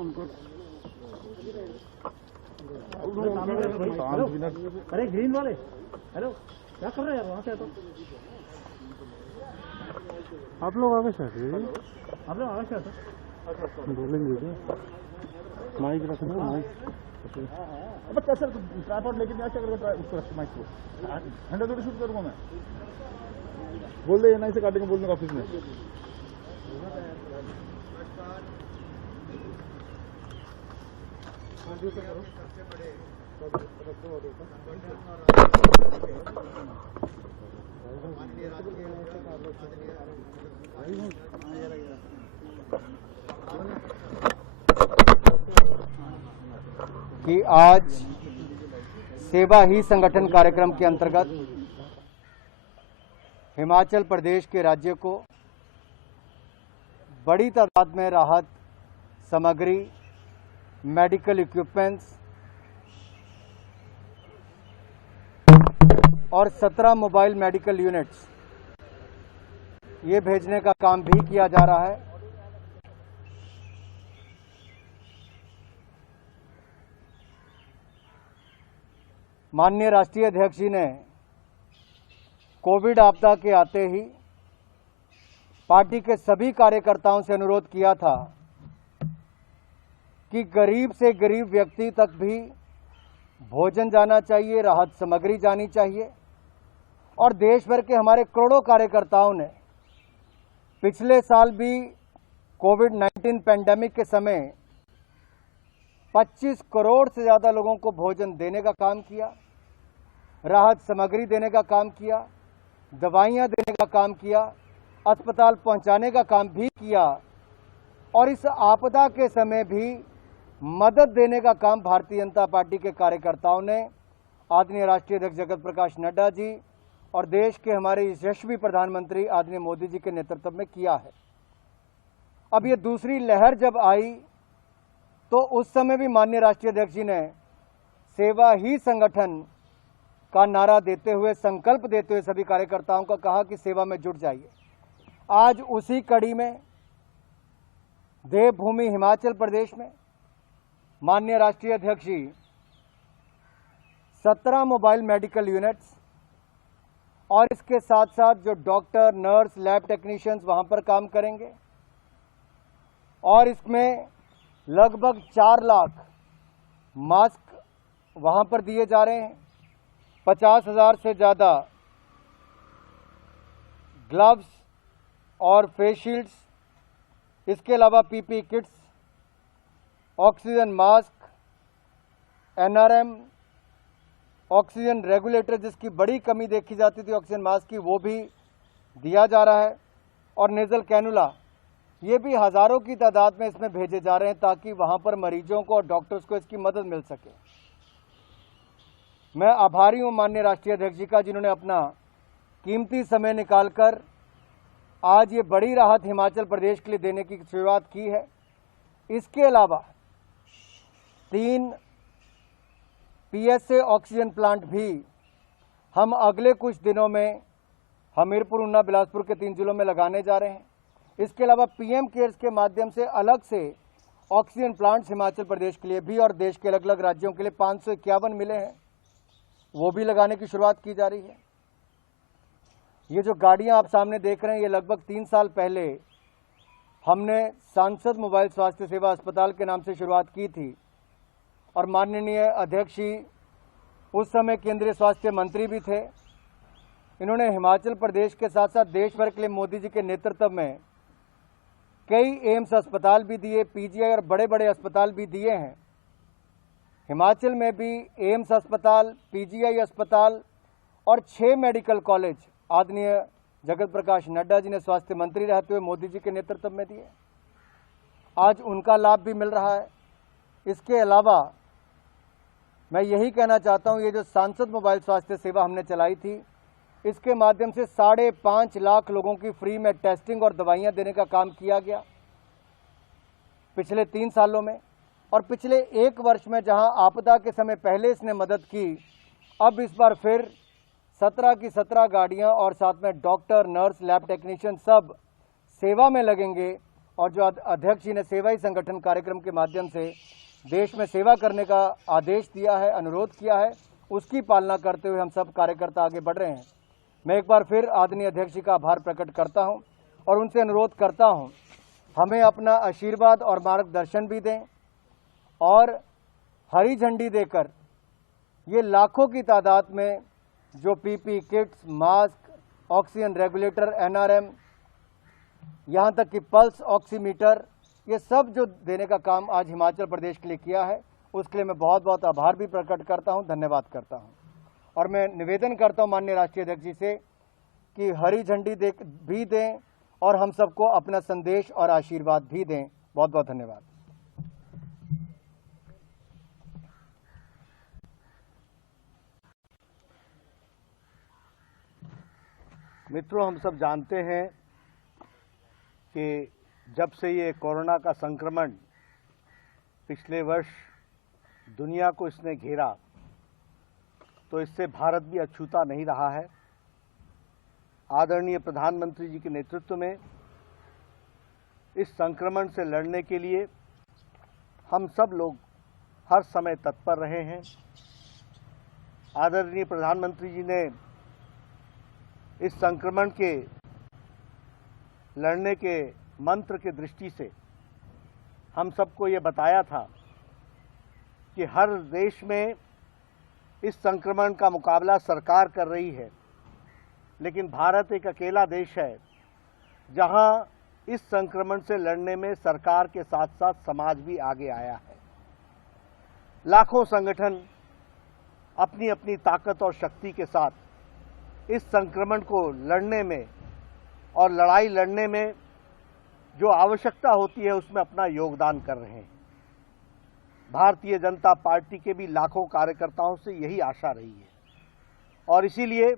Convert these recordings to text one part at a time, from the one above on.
उनको। अरे ग्रीन वाले, हेलो क्या कर रहे हैं यार वहाँ से? तो आप लोग आगे से आप लोग आगे से बोलेंगे क्या? माइक रख दो, माइक। बच्चा सर ट्राइपॉड लेके नहीं आया, उसको रख माइक को 100 शूट करूँगा मैं। बोल दे नहीं से काटेंगे, बोलने का ऑफिस में। कि आज सेवा ही संगठन कार्यक्रम के अंतर्गत हिमाचल प्रदेश के राज्य को बड़ी तादाद में राहत सामग्री, मेडिकल इक्विपमेंट्स और 17 मोबाइल मेडिकल यूनिट्स ये भेजने का काम भी किया जा रहा है। माननीय राष्ट्रीय अध्यक्ष जी ने कोविड आपदा के आते ही पार्टी के सभी कार्यकर्ताओं से अनुरोध किया था कि गरीब से गरीब व्यक्ति तक भी भोजन जाना चाहिए, राहत सामग्री जानी चाहिए। और देश भर के हमारे करोड़ों कार्यकर्ताओं ने पिछले साल भी कोविड-19 पैंडेमिक के समय 25 करोड़ से ज़्यादा लोगों को भोजन देने का काम किया, राहत सामग्री देने का काम किया, दवाइयाँ देने का काम किया, अस्पताल पहुँचाने का काम भी किया और इस आपदा के समय भी मदद देने का काम भारतीय जनता पार्टी के कार्यकर्ताओं ने आदरणीय राष्ट्रीय अध्यक्ष जगत प्रकाश नड्डा जी और देश के हमारे यशस्वी प्रधानमंत्री आदरणीय मोदी जी के नेतृत्व में किया है। अब ये दूसरी लहर जब आई तो उस समय भी माननीय राष्ट्रीय अध्यक्ष जी ने सेवा ही संगठन का नारा देते हुए, संकल्प देते हुए सभी कार्यकर्ताओं को कहा कि सेवा में जुट जाइए। आज उसी कड़ी में देवभूमि हिमाचल प्रदेश में माननीय राष्ट्रीय अध्यक्ष जी 17 मोबाइल मेडिकल यूनिट्स और इसके साथ साथ जो डॉक्टर, नर्स, लैब टेक्नीशियंस वहां पर काम करेंगे और इसमें लगभग 4 लाख मास्क वहां पर दिए जा रहे हैं, 50,000 से ज़्यादा ग्लव्स और फेस शील्ड्स, इसके अलावा PP kits, oxygen mask, NRM, oxygen regulator जिसकी बड़ी कमी देखी जाती थी ऑक्सीजन मास्क की, वो भी दिया जा रहा है और नेजल कैनुला ये भी हज़ारों की तादाद में इसमें भेजे जा रहे हैं ताकि वहाँ पर मरीजों को और डॉक्टर्स को इसकी मदद मिल सके। मैं आभारी हूँ माननीय राष्ट्रीय अध्यक्ष जी का, जिन्होंने अपना कीमती समय निकालकर आज ये बड़ी राहत हिमाचल प्रदेश के लिए देने की शुरुआत की है। इसके अलावा 3 पीएसए ऑक्सीजन प्लांट भी हम अगले कुछ दिनों में हमीरपुर, ऊना, बिलासपुर के 3 जिलों में लगाने जा रहे हैं। इसके अलावा पीएम केयर्स के माध्यम से अलग से ऑक्सीजन प्लांट्स हिमाचल प्रदेश के लिए भी और देश के अलग अलग राज्यों के लिए 551 मिले हैं, वो भी लगाने की शुरुआत की जा रही है। ये जो गाड़ियां आप सामने देख रहे हैं, ये लगभग 3 साल पहले हमने सांसद मोबाइल स्वास्थ्य सेवा अस्पताल के नाम से शुरुआत की थी और माननीय अध्यक्ष जी उस समय केंद्रीय स्वास्थ्य मंत्री भी थे। इन्होंने हिमाचल प्रदेश के साथ साथ देश भर के लिए मोदी जी के नेतृत्व में कई एम्स अस्पताल भी दिए, पीजीआई और बड़े बड़े अस्पताल भी दिए हैं। हिमाचल में भी एम्स अस्पताल, पीजीआई अस्पताल और 6 मेडिकल कॉलेज आदरणीय जगत प्रकाश नड्डा जी ने स्वास्थ्य मंत्री रहते हुए मोदी जी के नेतृत्व में दिए। आज उनका लाभ भी मिल रहा है। इसके अलावा मैं यही कहना चाहता हूँ, ये जो सांसद मोबाइल स्वास्थ्य सेवा हमने चलाई थी, इसके माध्यम से 5.5 लाख लोगों की फ्री में टेस्टिंग और दवाइयाँ देने का काम किया गया पिछले 3 सालों में। और पिछले 1 वर्ष में जहां आपदा के समय पहले इसने मदद की, अब इस बार फिर 17 की 17 गाड़ियां और साथ में डॉक्टर, नर्स, लैब टेक्नीशियन सब सेवा में लगेंगे और जो अध्यक्ष जी ने सेवा ही संगठन कार्यक्रम के माध्यम से देश में सेवा करने का आदेश दिया है, अनुरोध किया है, उसकी पालना करते हुए हम सब कार्यकर्ता आगे बढ़ रहे हैं। मैं एक बार फिर आदरणीय अध्यक्ष जी का आभार प्रकट करता हूं और उनसे अनुरोध करता हूं हमें अपना आशीर्वाद और मार्गदर्शन भी दें और हरी झंडी देकर ये लाखों की तादाद में जो PP kits, mask, oxygen regulator, NRM, यहाँ तक कि पल्स ऑक्सीमीटर, ये सब जो देने का काम आज हिमाचल प्रदेश के लिए किया है, उसके लिए मैं बहुत बहुत आभार भी प्रकट करता हूँ, धन्यवाद करता हूँ। और मैं निवेदन करता हूँ माननीय राष्ट्रीय अध्यक्ष जी से कि हरी झंडी भी दें और हम सबको अपना संदेश और आशीर्वाद भी दें। बहुत बहुत धन्यवाद। मित्रों, हम सब जानते हैं कि जब से ये कोरोना का संक्रमण पिछले वर्ष दुनिया को इसने घेरा, तो इससे भारत भी अछूता नहीं रहा है। आदरणीय प्रधानमंत्री जी के नेतृत्व में इस संक्रमण से लड़ने के लिए हम सब लोग हर समय तत्पर रहे हैं। आदरणीय प्रधानमंत्री जी ने इस संक्रमण के लड़ने के मंत्र के दृष्टि से हम सबको ये बताया था कि हर देश में इस संक्रमण का मुकाबला सरकार कर रही है, लेकिन भारत एक अकेला देश है जहां इस संक्रमण से लड़ने में सरकार के साथ साथ समाज भी आगे आया है। लाखों संगठन अपनी अपनी ताकत और शक्ति के साथ इस संक्रमण को लड़ने में और लड़ाई लड़ने में जो आवश्यकता होती है उसमें अपना योगदान कर रहे हैं। भारतीय जनता पार्टी के भी लाखों कार्यकर्ताओं से यही आशा रही है और इसीलिए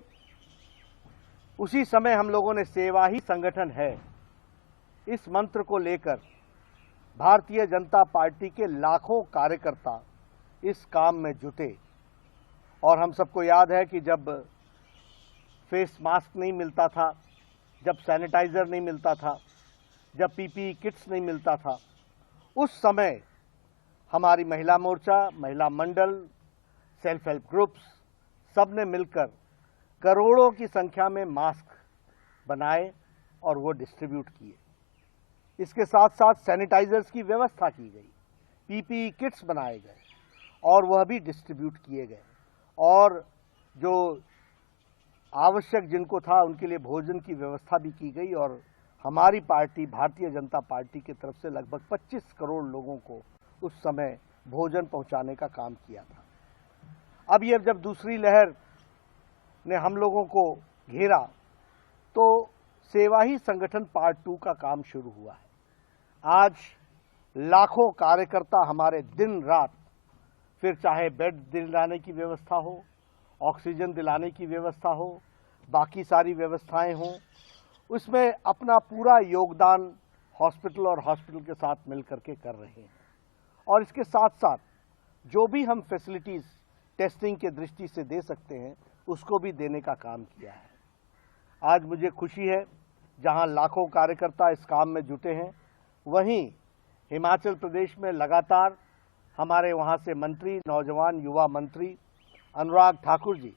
उसी समय हम लोगों ने सेवा ही संगठन है इस मंत्र को लेकर भारतीय जनता पार्टी के लाखों कार्यकर्ता इस काम में जुटे। और हम सबको याद है कि जब फेस मास्क नहीं मिलता था, जब सैनिटाइजर नहीं मिलता था, जब पीपीई किट्स नहीं मिलता था, उस समय हमारी महिला मोर्चा, महिला मंडल, सेल्फ हेल्प ग्रुप्स सब ने मिलकर करोड़ों की संख्या में मास्क बनाए और वो डिस्ट्रीब्यूट किए। इसके साथ साथ सैनिटाइजर्स की व्यवस्था की गई, पीपीई किट्स बनाए गए और वह भी डिस्ट्रीब्यूट किए गए और जो आवश्यक जिनको था उनके लिए भोजन की व्यवस्था भी की गई और हमारी पार्टी भारतीय जनता पार्टी की तरफ से लगभग 25 करोड़ लोगों को उस समय भोजन पहुंचाने का काम किया था। अब ये जब दूसरी लहर ने हम लोगों को घेरा तो सेवा ही संगठन पार्ट 2 का काम शुरू हुआ है। आज लाखों कार्यकर्ता हमारे दिन रात, फिर चाहे बेड दिलाने की व्यवस्था हो, ऑक्सीजन दिलाने की व्यवस्था हो, बाकी सारी व्यवस्थाएं हों, उसमें अपना पूरा योगदान हॉस्पिटल और हॉस्पिटल के साथ मिलकर के कर रहे हैं। और इसके साथ साथ जो भी हम फैसिलिटीज़ टेस्टिंग के दृष्टि से दे सकते हैं उसको भी देने का काम किया है। आज मुझे खुशी है जहां लाखों कार्यकर्ता इस काम में जुटे हैं, वहीं हिमाचल प्रदेश में लगातार हमारे वहां से मंत्री, नौजवान युवा मंत्री अनुराग ठाकुर जी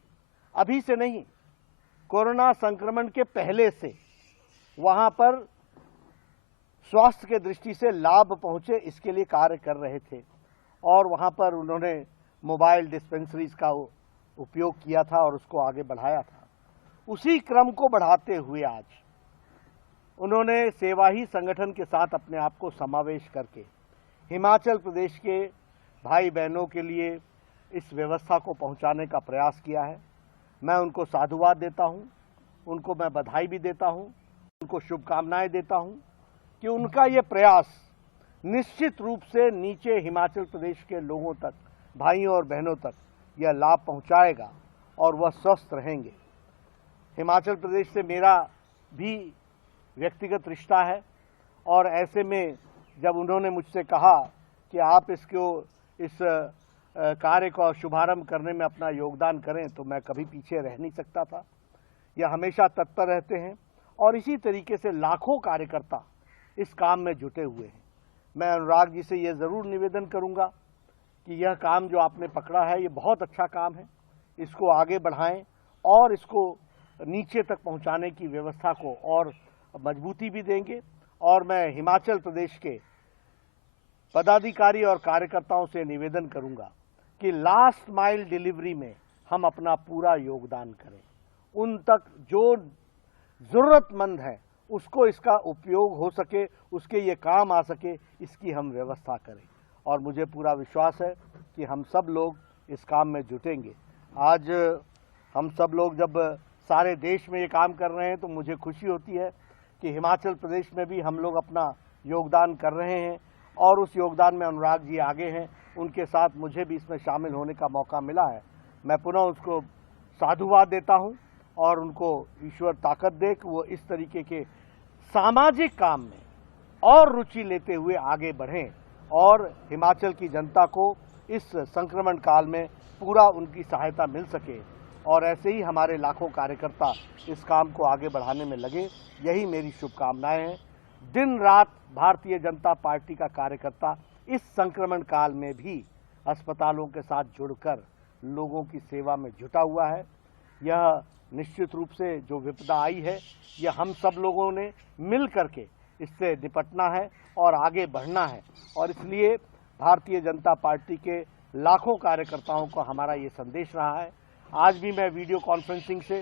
अभी से नहीं, कोरोना संक्रमण के पहले से वहां पर स्वास्थ्य के दृष्टि से लाभ पहुंचे इसके लिए कार्य कर रहे थे और वहां पर उन्होंने मोबाइल डिस्पेंसरीज का उपयोग किया था और उसको आगे बढ़ाया था। उसी क्रम को बढ़ाते हुए आज उन्होंने सेवा ही संगठन के साथ अपने आप को समावेश करके हिमाचल प्रदेश के भाई बहनों के लिए इस व्यवस्था को पहुंचाने का प्रयास किया है। मैं उनको साधुवाद देता हूं, उनको मैं बधाई भी देता हूं, उनको शुभकामनाएं देता हूं कि उनका ये प्रयास निश्चित रूप से नीचे हिमाचल प्रदेश के लोगों तक, भाइयों और बहनों तक यह लाभ पहुंचाएगा और वह स्वस्थ रहेंगे। हिमाचल प्रदेश से मेरा भी व्यक्तिगत रिश्ता है और ऐसे में जब उन्होंने मुझसे कहा कि आप इस कार्य का शुभारंभ करने में अपना योगदान करें तो मैं कभी पीछे रह नहीं सकता था। यह हमेशा तत्पर रहते हैं और इसी तरीके से लाखों कार्यकर्ता इस काम में जुटे हुए हैं। मैं अनुराग जी से ये ज़रूर निवेदन करूंगा कि यह काम जो आपने पकड़ा है ये बहुत अच्छा काम है, इसको आगे बढ़ाएं और इसको नीचे तक पहुंचाने की व्यवस्था को और मजबूती भी देंगे। और मैं हिमाचल प्रदेश के पदाधिकारी और कार्यकर्ताओं से निवेदन करूंगा कि लास्ट माइल डिलीवरी में हम अपना पूरा योगदान करें, उन तक जो ज़रूरतमंद है उसको इसका उपयोग हो सके, उसके ये काम आ सके, इसकी हम व्यवस्था करें। और मुझे पूरा विश्वास है कि हम सब लोग इस काम में जुटेंगे। आज हम सब लोग जब सारे देश में ये काम कर रहे हैं तो मुझे खुशी होती है कि हिमाचल प्रदेश में भी हम लोग अपना योगदान कर रहे हैं और उस योगदान में अनुराग जी आगे हैं, उनके साथ मुझे भी इसमें शामिल होने का मौका मिला है। मैं पुनः उसको साधुवाद देता हूं और उनको ईश्वर ताकत दे कि वो इस तरीके के सामाजिक काम में और रुचि लेते हुए आगे बढ़ें और हिमाचल की जनता को इस संक्रमण काल में पूरा उनकी सहायता मिल सके। और ऐसे ही हमारे लाखों कार्यकर्ता इस काम को आगे बढ़ाने में लगे, यही मेरी शुभकामनाएं हैं। दिन रात भारतीय जनता पार्टी का कार्यकर्ता इस संक्रमण काल में भी अस्पतालों के साथ जुड़कर लोगों की सेवा में जुटा हुआ है। यह निश्चित रूप से जो विपदा आई है, यह हम सब लोगों ने मिल करके इससे निपटना है और आगे बढ़ना है। और इसलिए भारतीय जनता पार्टी के लाखों कार्यकर्ताओं को हमारा ये संदेश रहा है। आज भी मैं वीडियो कॉन्फ्रेंसिंग से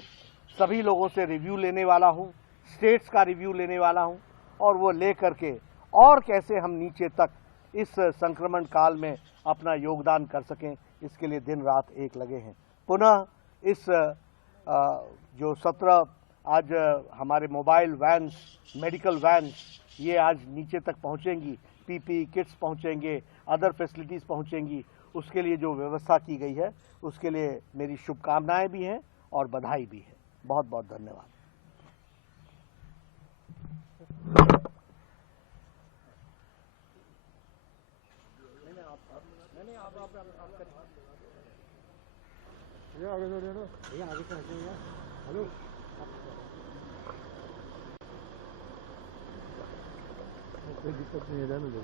सभी लोगों से रिव्यू लेने वाला हूँ, स्टेट्स का रिव्यू लेने वाला हूँ और वो ले करके और कैसे हम नीचे तक इस संक्रमण काल में अपना योगदान कर सकें, इसके लिए दिन रात एक लगे हैं। पुनः इस जो 17 आज हमारे मोबाइल वैन्स, मेडिकल वैन्स ये आज नीचे तक पहुंचेंगी, पीपी किट्स पहुंचेंगे, अदर फैसिलिटीज़ पहुंचेंगी, उसके लिए जो व्यवस्था की गई है उसके लिए मेरी शुभकामनाएं भी हैं और बधाई भी है। बहुत बहुत धन्यवाद। ये आगे छोड़ दो, भैया आगे से हटो भैया। हेलो कोई दिक्कत नहीं है, जाने दो।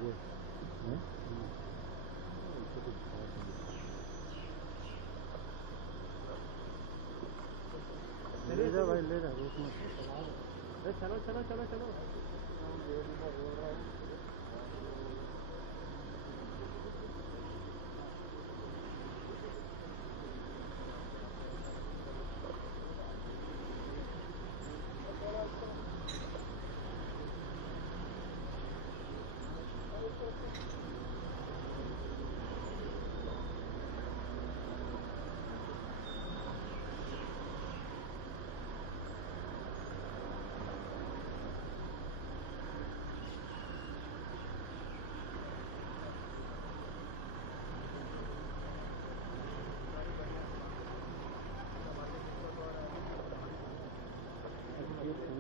ले जा भाई, ले जा, चलो चलो चलो चलो।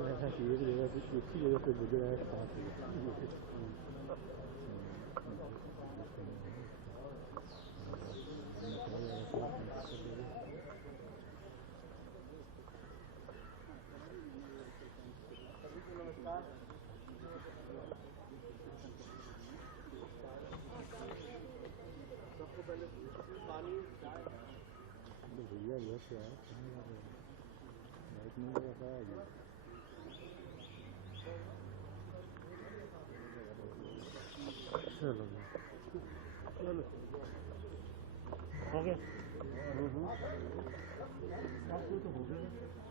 ऐसा चाहिए कि जगह कुछ अच्छी जगह पे गुजरा है, पास सबको पहले पानी भैया बहुत से आए, लाइट नहीं लगा था आज। चलो चलो हो गया। तो हो गया।